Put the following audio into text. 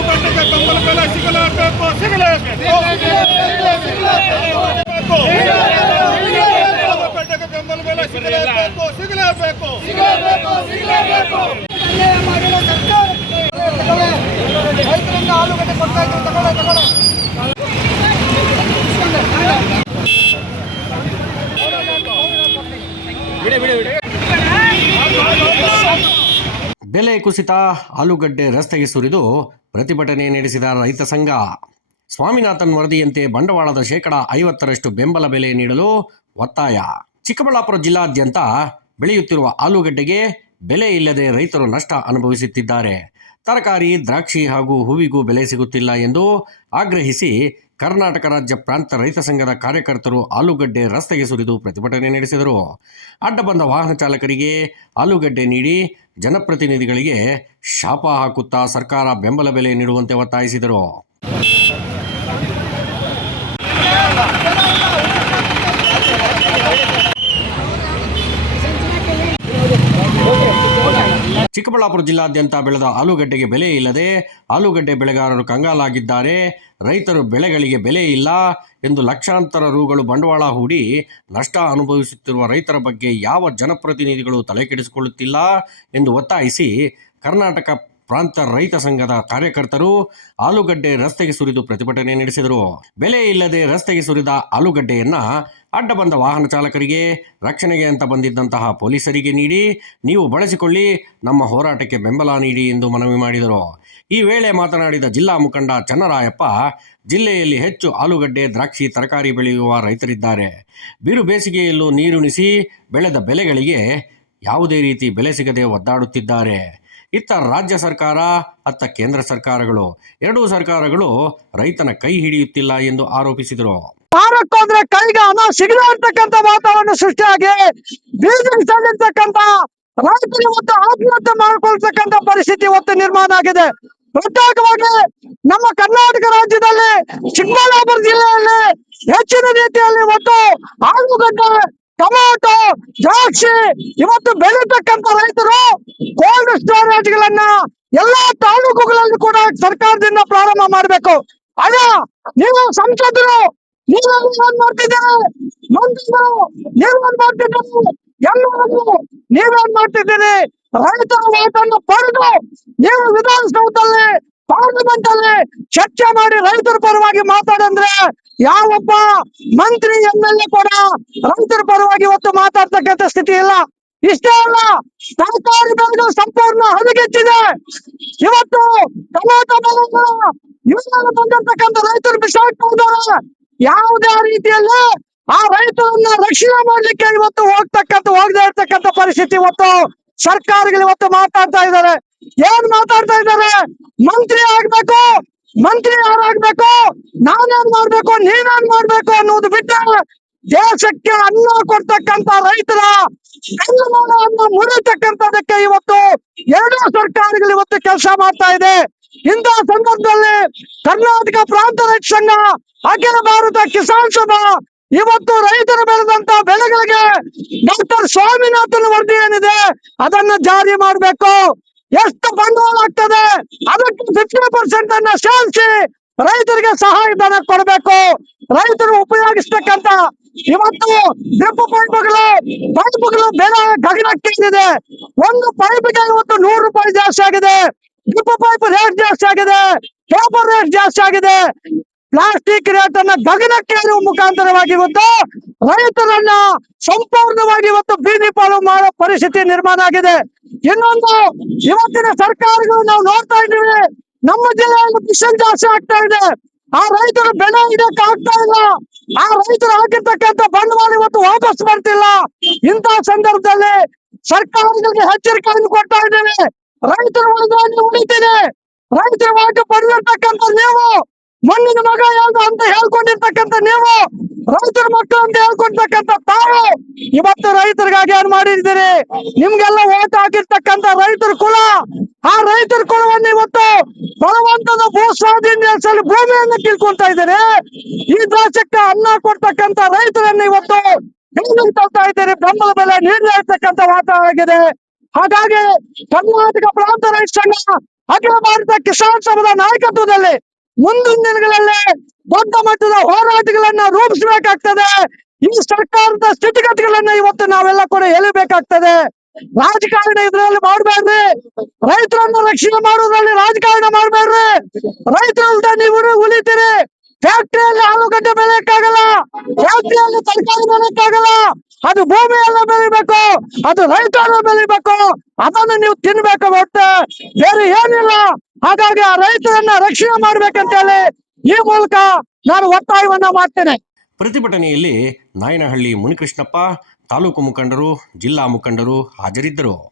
ಆಲೂಗಡ್ಡೆಗೆ ಬೆಂಬಲ ಬೆಲೆ ಸಿಗಲೇಬೇಕು, ಸಿಗಲೇಬೇಕು. ಆಲೂಗಡ್ಡೆಗೆ ಬೆಂಬಲ ಬೆಲೆ ಸಿಗಲೇಬೇಕು, ಸಿಗಲೇಬೇಕು. ರೈತರಿಂದ ಆಲೂಗಡ್ಡೆ ಕೊಡ್ತಾ ಇದ್ರು, ತಗೊಳ್ಳೆ. ಬೆಲೆ ಕುಸಿತ, ಆಲೂಗಡ್ಡೆ ರಸ್ತೆಗೆ ಸುರಿದು ಪ್ರತಿಭಟನೆ ನಡೆಸಿದ ರೈತ ಸಂಘ. ಸ್ವಾಮಿನಾಥನ್ ವರದಿಯಂತೆ ಬಂಡವಾಳದ 50% ಬೆಂಬಲ ಬೆಲೆ ನೀಡಲು ಒತ್ತಾಯ. ಚಿಕ್ಕಬಳ್ಳಾಪುರ ಜಿಲ್ಲಾದ್ಯಂತ ಬೆಳೆಯುತ್ತಿರುವ ಆಲೂಗಡ್ಡೆಗೆ ಬೆಲೆ ಇಲ್ಲದೆ ರೈತರು ನಷ್ಟ ಅನುಭವಿಸುತ್ತಿದ್ದಾರೆ. ತರಕಾರಿ, ದ್ರಾಕ್ಷಿ ಹಾಗೂ ಹೂವಿಗೂ ಬೆಲೆ ಸಿಗುತ್ತಿಲ್ಲ ಎಂದು ಆಗ್ರಹಿಸಿ ಕರ್ನಾಟಕ ರಾಜ್ಯ ಪ್ರಾಂತ ರೈತ ಸಂಘದ ಕಾರ್ಯಕರ್ತರು ಆಲೂಗಡ್ಡೆ ರಸ್ತೆಗೆ ಸುರಿದು ಪ್ರತಿಭಟನೆ ನಡೆಸಿದರು. ಅಡ್ಡ ಬಂದ ವಾಹನ ಚಾಲಕರಿಗೆ ಆಲೂಗಡ್ಡೆ ನೀಡಿ ಜನಪ್ರತಿನಿಧಿಗಳಿಗೆ ಶಾಪ ಹಾಕುತ್ತಾ ಸರ್ಕಾರ ಬೆಂಬಲ ಬೆಲೆ ನೀಡುವಂತೆ ಒತ್ತಾಯಿಸಿದರು. ಚಿಕ್ಕಬಳ್ಳಾಪುರ ಜಿಲ್ಲಾದ್ಯಂತ ಬೆಳೆದ ಆಲೂಗಡ್ಡೆಗೆ ಬೆಲೆ ಇಲ್ಲದೆ ಆಲೂಗಡ್ಡೆ ಬೆಳೆಗಾರರು ಕಂಗಾಲಾಗಿದ್ದಾರೆ. ರೈತರು ಬೆಳೆಗಳಿಗೆ ಬೆಲೆ ಇಲ್ಲ ಎಂದು ಲಕ್ಷಾಂತರ ರುಗಳು ಬಂಡವಾಳ ಹೂಡಿ ನಷ್ಟ ಅನುಭವಿಸುತ್ತಿರುವ ರೈತರ ಬಗ್ಗೆ ಯಾವ ಜನಪ್ರತಿನಿಧಿಗಳು ತಲೆಕೆಡಿಸಿಕೊಳ್ಳುತ್ತಿಲ್ಲ ಎಂದು ಒತ್ತಾಯಿಸಿ ಕರ್ನಾಟಕ ಪ್ರಾಂತ ರೈತ ಸಂಘದ ಕಾರ್ಯಕರ್ತರು ಆಲೂಗಡ್ಡೆ ರಸ್ತೆಗೆ ಸುರಿದು ಪ್ರತಿಭಟನೆ ನಡೆಸಿದರು. ಬೆಲೆ ಇಲ್ಲದೆ ರಸ್ತೆಗೆ ಸುರಿದ ಆಲೂಗಡ್ಡೆಯನ್ನ ಅಡ್ಡ ಬಂದ ವಾಹನ ಚಾಲಕರಿಗೆ, ರಕ್ಷಣೆಗೆ ಅಂತ ಬಂದಿದ್ದಂತಹ ಪೊಲೀಸರಿಗೆ ನೀಡಿ ನೀವು ಬಳಸಿಕೊಳ್ಳಿ, ನಮ್ಮ ಹೋರಾಟಕ್ಕೆ ಬೆಂಬಲ ನೀಡಿ ಎಂದು ಮನವಿ ಮಾಡಿದರು. ಈ ವೇಳೆ ಮಾತನಾಡಿದ ಜಿಲ್ಲಾ ಮುಖಂಡ ಚನ್ನರಾಯಪ್ಪ, ಜಿಲ್ಲೆಯಲ್ಲಿ ಹೆಚ್ಚು ಆಲೂಗಡ್ಡೆ, ದ್ರಾಕ್ಷಿ, ತರಕಾರಿ ಬೆಳೆಯುವ ರೈತರಿದ್ದಾರೆ. ಬಿರು ಬೇಸಿಗೆಯಲ್ಲೂ ನೀರುಣಿಸಿ ಬೆಳೆದ ಬೆಳೆಗಳಿಗೆ ಯಾವುದೇ ರೀತಿ ಬೆಲೆ ಸಿಗದೆ ಒದ್ದಾಡುತ್ತಿದ್ದಾರೆ. ಇತ್ತ ರಾಜ್ಯ ಸರ್ಕಾರ, ಅತ್ತ ಕೇಂದ್ರ ಸರ್ಕಾರಗಳು, ಎರಡೂ ಸರ್ಕಾರಗಳು ರೈತನ ಕೈ ಹಿಡಿಯುತ್ತಿಲ್ಲ ಎಂದು ಆರೋಪಿಸಿದರು. ಮಾರಕ್ಕೋದ್ರೆ ಕೈಗೆ ಹಣ ಸಿಗದೆ ಇರ್ತಕ್ಕಂಥ ವಾತಾವರಣ ಸೃಷ್ಟಿಯಾಗಿ ಬೀದಿಗಿಳಿರ್ತಕ್ಕಂಥ ರೈತರು ಇವತ್ತು ಆತ್ಮಹತ್ಯೆ ಮಾಡಿಕೊಳ್ತಕ್ಕಂಥ ಪರಿಸ್ಥಿತಿ ಇವತ್ತು ನಿರ್ಮಾಣ ಆಗಿದೆ. ಪ್ರತ್ಯೇಕವಾಗಿ ನಮ್ಮ ಕರ್ನಾಟಕ ರಾಜ್ಯದಲ್ಲಿ ಚಿಕ್ಕಬಳ್ಳಾಪುರ ಜಿಲ್ಲೆಯಲ್ಲಿ ಹೆಚ್ಚಿನ ರೀತಿಯಲ್ಲಿ ಇವತ್ತು ಆಲೂಗಡ್ಡೆ, ಟೊಮಾಟೊ, ದ್ರಾಕ್ಷಿ ಇವತ್ತು ಬೆಳೀತಕ್ಕಂಥ ರೈತರು ಕೋಲ್ಡ್ ಸ್ಟೋರೇಜ್ ಗಳನ್ನ ಎಲ್ಲಾ ತಾಲೂಕುಗಳಲ್ಲಿ ಕೂಡ ಸರ್ಕಾರದಿಂದ ಪ್ರಾರಂಭ ಮಾಡಬೇಕು. ಅಲ್ಲ, ನೀವು ಸಂಸದರು ನೀವೇನ್ ಮಾಡ್ತಿದ್ದೀರಿ, ಮಂತ್ರಿಗಳು ನೀವೇನ್ ಮಾಡ್ತಿದ್ದೀರಿ, ಎಲ್ಲರೂ ನೀವೇನ್ ಮಾಡ್ತಿದ್ದೀರಿ? ರೈತರ ಓಟನ್ನು ಪಡೆದು ನೀವು ವಿಧಾನಸೌಧದಲ್ಲಿ, ಪಾರ್ಲಿಮೆಂಟ್ ಅಲ್ಲಿ ಚರ್ಚೆ ಮಾಡಿ ರೈತರ ಪರವಾಗಿ ಮಾತಾಡಂದ್ರೆ ಯಾವೊಬ್ಬ ಮಂತ್ರಿ MLA ಕೂಡ ರೈತರ ಪರವಾಗಿ ಇವತ್ತು ಮಾತಾಡ್ತಕ್ಕಂಥ ಸ್ಥಿತಿ ಇಲ್ಲ. ಇಷ್ಟೇ ಅಲ್ಲ, ತರಕಾರಿ ಬೆಳೆಗಳು ಸಂಪೂರ್ಣ ಹದಗೆಟ್ಟಿದೆ. ಇವತ್ತು ಟೊಮೆಟೊ ಬೆಳೆಗಳು ಇವುಗಳನ್ನು ಬಂದಿರ್ತಕ್ಕಂಥ ರೈತರು ಬಿಸಾಡ್ತಾ ಇದ್ದಾರೆ. ಯಾವುದೇ ರೀತಿಯಲ್ಲಿ ಆ ರೈತರನ್ನ ರಕ್ಷಣೆ ಮಾಡ್ಲಿಕ್ಕೆ ಇವತ್ತು ಹೋಗದೆ ಇರ್ತಕ್ಕಂಥ ಪರಿಸ್ಥಿತಿ ಇವತ್ತು ಸರ್ಕಾರಗಳು ಇವತ್ತು ಮಾತಾಡ್ತಾ ಇದ್ದಾರೆ. ಏನ್ ಮಾತಾಡ್ತಾ ಇದ್ದಾರೆ? ಮಂತ್ರಿ ಆಗ್ಬೇಕು, ಮಂತ್ರಿ ಯಾರಾಗ್ಬೇಕು, ನಾನೇನ್ ಮಾಡ್ಬೇಕು, ನೀವೇನ್ ಮಾಡ್ಬೇಕು ಅನ್ನೋದು ಬಿಟ್ಟರೆ ದೇಶಕ್ಕೆ ಅನ್ನ ಕೊಡ್ತಕ್ಕಂಥ ರೈತರ ಅನ್ನ ಮುರಿತಕ್ಕಂಥದಕ್ಕೆ ಇವತ್ತು ಎರಡೂ ಸರ್ಕಾರಗಳು ಇವತ್ತು ಕೆಲಸ ಮಾಡ್ತಾ ಇದೆ. ಇಂತಹ ಸಂದರ್ಭದಲ್ಲಿ ಕರ್ನಾಟಕ ಪ್ರಾಂತ ರೈತ ಸಂಘ, ಅಖಿಲ ಭಾರತ ಕಿಸಾನ್ ಸಭಾ ಇವತ್ತು ರೈತರು ಬೆಳೆದಂತ ಬೆಳೆಗಳಿಗೆ ಡಾಕ್ಟರ್ ಸ್ವಾಮಿನಾಥನ್ ವರದಿ ಏನಿದೆ ಅದನ್ನ ಜಾರಿ ಮಾಡಬೇಕು. ಎಷ್ಟು ಬಂಡವಾಳ ಆಗ್ತದೆ ಅದಕ್ಕೆ 50% ಅನ್ನ ಸೇರಿಸಿ ರೈತರಿಗೆ ಸಹಾಯಧನ ಕೊಡಬೇಕು. ರೈತರು ಉಪಯೋಗಿಸ್ತಕ್ಕಂತ ಇವತ್ತು ಡ್ರಿಪ್ ಪೈಪ್ಗಳು ಬೆಲೆ ಗಗನಕ್ಕೇರಿದೆ. ಒಂದು ಪೈಪ್ಗೆ ಇವತ್ತು 100 ರೂಪಾಯಿ ಜಾಸ್ತಿ ಆಗಿದೆ. ಡ್ರಿಪ್ ಪೈಪ್ ರೇಟ್ ಜಾಸ್ತಿ ಆಗಿದೆ, ಪೇಪರ್ ರೇಟ್ ಜಾಸ್ತಿ ಆಗಿದೆ. ಪ್ಲಾಸ್ಟಿಕ್ ರೇಟ್ ಅನ್ನ ಗಗನಕ್ಕೇರುವ ಮುಖಾಂತರವಾಗಿ ಇವತ್ತು ರೈತರನ್ನ ಸಂಪೂರ್ಣವಾಗಿ ಇವತ್ತು ಬೀದಿ ಪಾಲು ಮಾಡೋ ಪರಿಸ್ಥಿತಿ ನಿರ್ಮಾಣ ಆಗಿದೆ. ಇನ್ನೊಂದು, ಇವತ್ತಿನ ಸರ್ಕಾರಗಳು ನಾವು ನೋಡ್ತಾ ಇದ್ದೀವಿ, ನಮ್ಮ ಜಿಲ್ಲೆಯಲ್ಲಿ ಬಿಸಿಲು ಜಾಸ್ತಿ ಆಗ್ತಾ ಇದೆ. ಆ ರೈತರು ಬೆಳೆ ಇಡಕ್ಕೆ ಆಗ್ತಾ ಇಲ್ಲ. ಆ ರೈತರು ಹಾಕಿರ್ತಕ್ಕಂಥ ಬಂಡವಾಳ ಇವತ್ತು ವಾಪಸ್ ಬರ್ತಿಲ್ಲ. ಇಂತಹ ಸಂದರ್ಭದಲ್ಲಿ ಸರ್ಕಾರಗಳಿಗೆ ಎಚ್ಚರಿಕೆಯನ್ನು ಕೊಡ್ತಾ ಇದ್ದೇವೆ. ರೈತರ ಒಳಗೆ ಉಳಿತಿದೆ. ರೈತರ ಒಳಗೆ ಪಡೆದಿರ್ತಕ್ಕಂಥ ನೀವು, ಮಣ್ಣಿನ ಮಗ ಯಾವ್ದು ಅಂತ ಹೇಳ್ಕೊಂಡಿರ್ತಕ್ಕಂಥ ನೀವು, ರೈತರ ಮಕ್ಕಳು ಅಂತ ಹೇಳ್ಕೊಳ್ತಕ್ಕಂಥ ತಾವು ಇವತ್ತು ರೈತರಿಗಾಗಿ ಏನ್ ಮಾಡಿದ್ದೀರಿ? ನಿಮ್ಗೆಲ್ಲ ಓಟ್ ಹಾಕಿರ್ತಕ್ಕಂಥ ರೈತರ ಕುಲ, ಆ ರೈತರ ಕುಲವನ್ನು ಇವತ್ತು ಬಲವಂತದ ಭೂ ಸ್ವಾಧೀನ ಭೂಮಿಯನ್ನು ಕಿಳ್ಕೊಂತ ಇದ್ದೀರಿ. ಈ ದೇಶಕ್ಕೆ ಅನ್ನ ಕೊಡ್ತಕ್ಕಂಥ ರೈತರನ್ನು ಇವತ್ತು ತಳ್ತಾ ಇದ್ದೀರಿ. ಬೆಂಬಲ ಬೆಲೆ ನೀಡದೇ ಇರ್ತಕ್ಕಂಥ ವಾತಾವರಣ ಆಗಿದೆ. ಹಾಗಾಗಿ ಕರ್ನಾಟಕ ಪ್ರಾಂತ ರೈತ ಸಂಘ, ಅಖಿಲ ಭಾರತ ಕಿಸಾನ್ ಸಭಾದ ನಾಯಕತ್ವದಲ್ಲಿ ಮುಂದಿನ ದಿನಗಳಲ್ಲಿ ದೊಡ್ಡ ಮಟ್ಟದ ಹೋರಾಟಗಳನ್ನ ರೂಪಿಸಬೇಕಾಗ್ತದೆ. ಈ ಸರ್ಕಾರದ ಸ್ಥಿತಿಗತಿಗಳನ್ನ ಇವತ್ತು ನಾವೆಲ್ಲ ಕೂಡ ಎಳಿಬೇಕಾಗ್ತದೆ. ರಾಜಕಾರಣ ಇದ್ರಲ್ಲಿ ಮಾಡಬೇಡ್ರಿ. ರೈತರನ್ನ ರಕ್ಷಣೆ ಮಾಡುವುದರಲ್ಲಿ ರಾಜಕಾರಣ ಮಾಡಬೇಡ್ರಿ. ರೈತರಲ್ದ ನೀವು ಉಳಿತೀರಿ. ಫ್ಯಾಕ್ಟರಿಯಲ್ಲಿ ಆಲೂಗಡ್ಡೆ ಬೆಳೆಯಕ್ಕಾಗಲ್ಲ, ಫ್ಯಾಕ್ಟರಿಯಲ್ಲಿ ತರಕಾರಿ ಬೆಳೆಯಕ್ಕಾಗಲ್ಲ. ಅದು ಭೂಮಿಯಲ್ಲ ಬೆಳಿಬೇಕು, ಅದು ರೈತರನ್ನ ಬೆಳಿಬೇಕು. ಅದನ್ನು ನೀವು ತಿನ್ಬೇಕು ಹೊರತು ಬೇರೆ ಏನಿಲ್ಲ. ಹಾಗಾಗಿ ಆ ರೈತರನ್ನ ರಕ್ಷಣೆ ಮಾಡ್ಬೇಕಂತ ಹೇಳಿ ಈ ಮೂಲಕ ನಾನು ಒತ್ತಾಯವನ್ನ ಮಾಡ್ತೇನೆ. ಪ್ರತಿಭಟನೆಯಲ್ಲಿ ನಾಯನಹಳ್ಳಿ ಮುನಿಕೃಷ್ಣಪ್ಪ, ತಾಲೂಕು ಮುಖಂಡರು, ಜಿಲ್ಲಾ ಮುಖಂಡರು ಹಾಜರಿದ್ದರು.